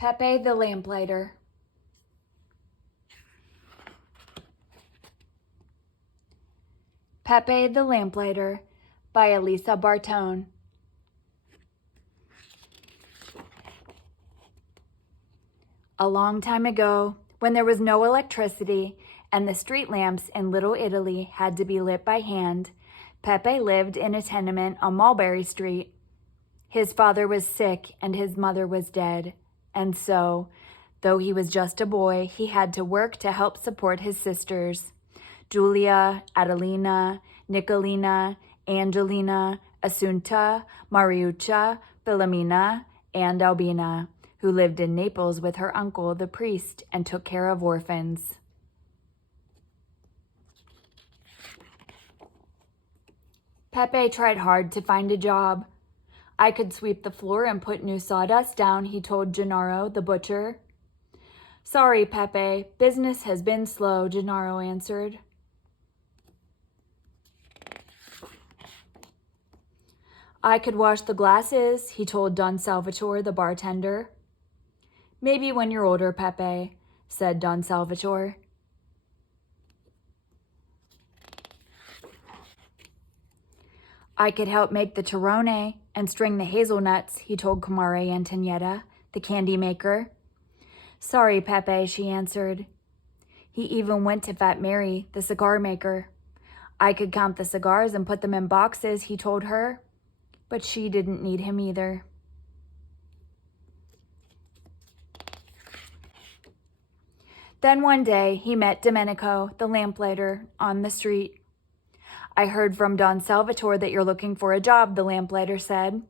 Pepe the Lamplighter. Pepe the Lamplighter by Elisa Bartone. A long time ago, when there was no electricity and the street lamps in Little Italy had to be lit by hand, Pepe lived in a tenement on Mulberry Street. His father was sick and his mother was dead, and so, though he was just a boy, he had to work to help support his sisters, Giulia, Adelina, Nicolina, Angelina, Assunta, Mariuccia, Filomena, and Albina, who lived in Naples with her uncle, the priest, and took care of orphans. Pepe tried hard to find a job. I could sweep the floor and put new sawdust down, he told Gennaro, the butcher. Sorry, Pepe, business has been slow, Gennaro answered. I could wash the glasses, he told Don Salvatore, the bartender. Maybe when you're older, Pepe, said Don Salvatore. I could help make the Torrone and string the hazelnuts, he told Comare Antonietta, the candy maker. Sorry, Pepe, she answered. He even went to Fat Mary, the cigar maker. I could count the cigars and put them in boxes, he told her. But she didn't need him either. Then one day, he met Domenico, the lamplighter, on the street. I heard from Don Salvatore that you're looking for a job, the lamplighter said.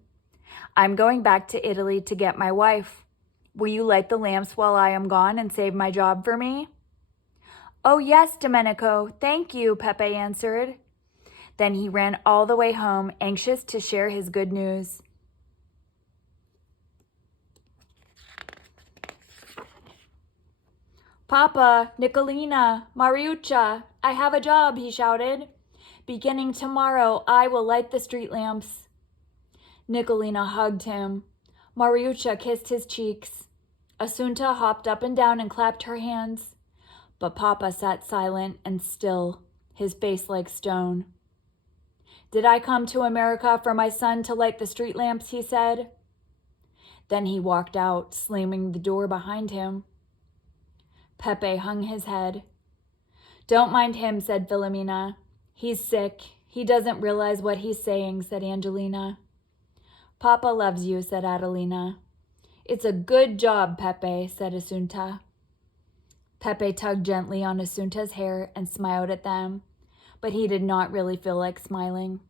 I'm going back to Italy to get my wife. Will you light the lamps while I am gone and save my job for me? Oh, yes, Domenico, thank you, Pepe answered. Then he ran all the way home, anxious to share his good news. Papa, Nicolina, Mariuccia, I have a job, he shouted. Beginning tomorrow, I will light the street lamps. Nicolina hugged him. Mariuccia kissed his cheeks. Assunta hopped up and down and clapped her hands. But Papa sat silent and still, his face like stone. Did I come to America for my son to light the street lamps, he said. Then he walked out, slamming the door behind him. Pepe hung his head. Don't mind him, said Filomena. He's sick. He doesn't realize what he's saying, said Angelina. Papa loves you, said Adelina. It's a good job, Pepe, said Assunta. Pepe tugged gently on Assunta's hair and smiled at them, but he did not really feel like smiling.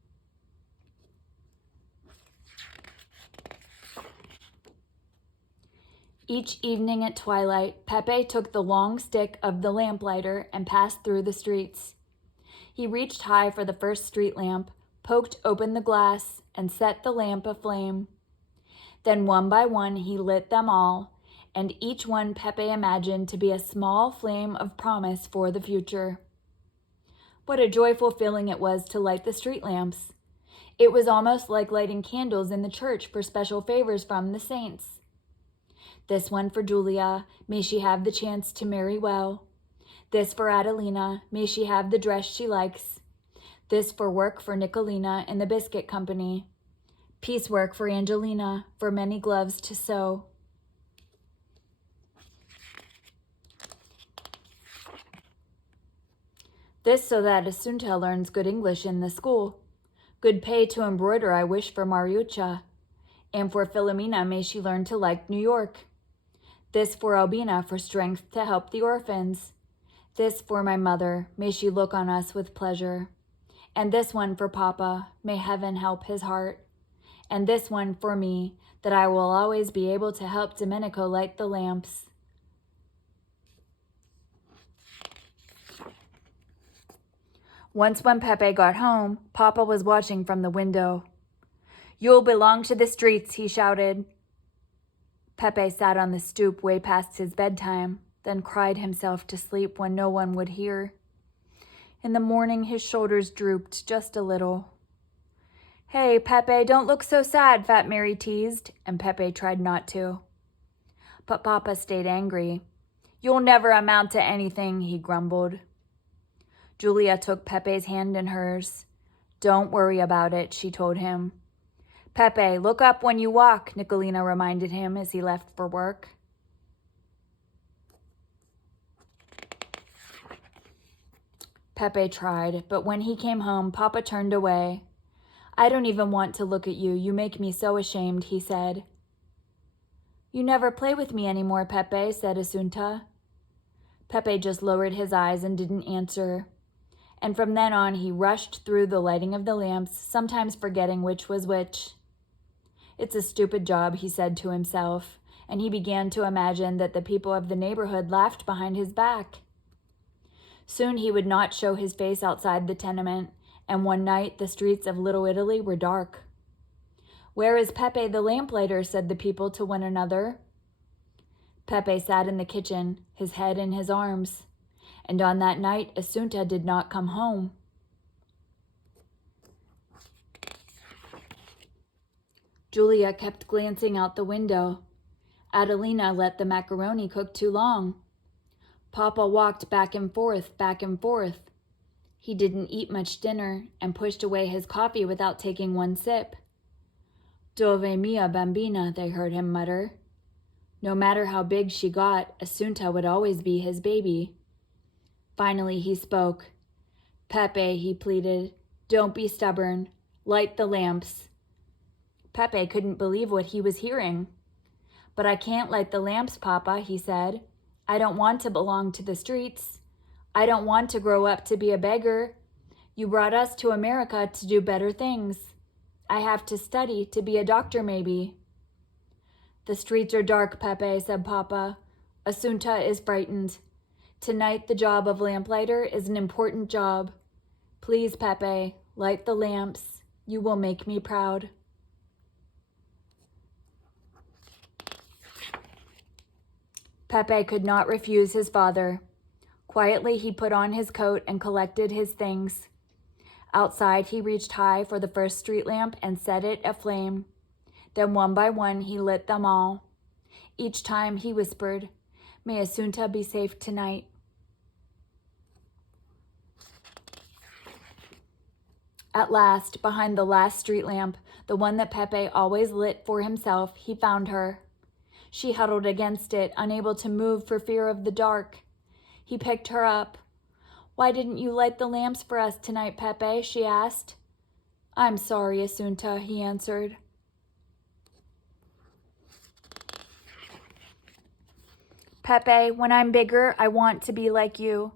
Each evening at twilight, Pepe took the long stick of the lamplighter and passed through the streets. He reached high for the first street lamp, poked open the glass, and set the lamp aflame. Then one by one he lit them all, and each one Pepe imagined to be a small flame of promise for the future. What a joyful feeling it was to light the street lamps. It was almost like lighting candles in the church for special favors from the saints. This one for Giulia, may she have the chance to marry well. This for Adelina, may she have the dress she likes. This for work for Nicolina in the biscuit company. Piecework for Angelina, for many gloves to sew. This so that Assunta learns good English in the school. Good pay to embroider I wish for Mariuccia. And for Filomena, may she learn to like New York. This for Albina, for strength to help the orphans. This for my mother, may she look on us with pleasure. And this one for Papa, may heaven help his heart. And this one for me, that I will always be able to help Domenico light the lamps. Once when Pepe got home, Papa was watching from the window. You'll belong to the streets, he shouted. Pepe sat on the stoop way past his bedtime, then cried himself to sleep when no one would hear. In the morning, his shoulders drooped just a little. Hey, Pepe, don't look so sad, Fat Mary teased, and Pepe tried not to. But Papa stayed angry. "You'll never amount to anything," he grumbled. Julia took Pepe's hand in hers. "Don't worry about it," she told him. "Pepe, look up when you walk," Nicolina reminded him as he left for work. Pepe tried, but when he came home, Papa turned away. "I don't even want to look at you. You make me so ashamed," he said. "You never play with me anymore, Pepe," said Asunta. Pepe just lowered his eyes and didn't answer. And from then on, he rushed through the lighting of the lamps, sometimes forgetting which was which. "It's a stupid job," he said to himself, and he began to imagine that the people of the neighborhood laughed behind his back. Soon he would not show his face outside the tenement, and one night the streets of Little Italy were dark. "Where is Pepe the Lamplighter?" said the people to one another. Pepe sat in the kitchen, his head in his arms, and on that night Asunta did not come home. Julia kept glancing out the window. Adelina let the macaroni cook too long. Papa walked back and forth, back and forth. He didn't eat much dinner and pushed away his coffee without taking one sip. "Dove mia bambina," they heard him mutter. No matter how big she got, Asunta would always be his baby. Finally he spoke. "Pepe," he pleaded, "don't be stubborn. Light the lamps." Pepe couldn't believe what he was hearing. "But I can't light the lamps, Papa," he said. "I don't want to belong to the streets. I don't want to grow up to be a beggar. You brought us to America to do better things. I have to study to be a doctor, maybe." "The streets are dark, Pepe," said Papa. "Asunta is frightened. Tonight the job of lamplighter is an important job. Please, Pepe, light the lamps. You will make me proud." Pepe could not refuse his father. Quietly he put on his coat and collected his things. Outside he reached high for the first street lamp and set it aflame. Then one by one he lit them all. Each time he whispered, "May Asunta be safe tonight." At last, behind the last street lamp, the one that Pepe always lit for himself, he found her. She huddled against it, unable to move for fear of the dark. He picked her up. "Why didn't you light the lamps for us tonight, Pepe?" she asked. "I'm sorry, Asunta," he answered. "Pepe, when I'm bigger, I want to be like you.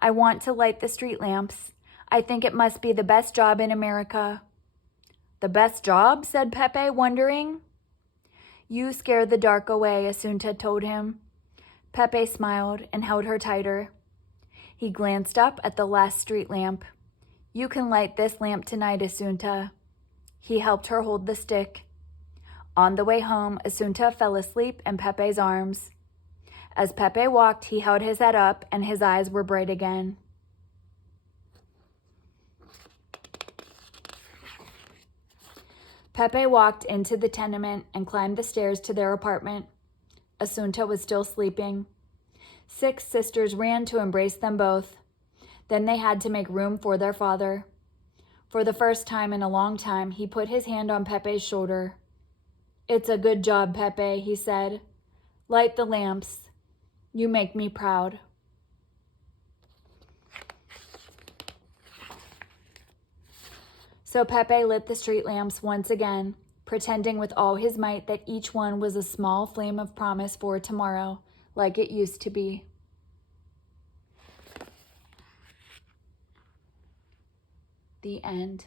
I want to light the street lamps. I think it must be the best job in America." "The best job?" said Pepe, wondering. "You scare the dark away," Asunta told him. Pepe smiled and held her tighter. He glanced up at the last street lamp. "You can light this lamp tonight, Asunta." He helped her hold the stick. On the way home, Asunta fell asleep in Pepe's arms. As Pepe walked, he held his head up and his eyes were bright again. Pepe walked into the tenement and climbed the stairs to their apartment. Asunta was still sleeping. 6 sisters ran to embrace them both. Then they had to make room for their father. For the first time in a long time, he put his hand on Pepe's shoulder. "It's a good job, Pepe," he said. "Light the lamps. You make me proud." So Pepe lit the street lamps once again, pretending with all his might that each one was a small flame of promise for tomorrow, like it used to be. The end.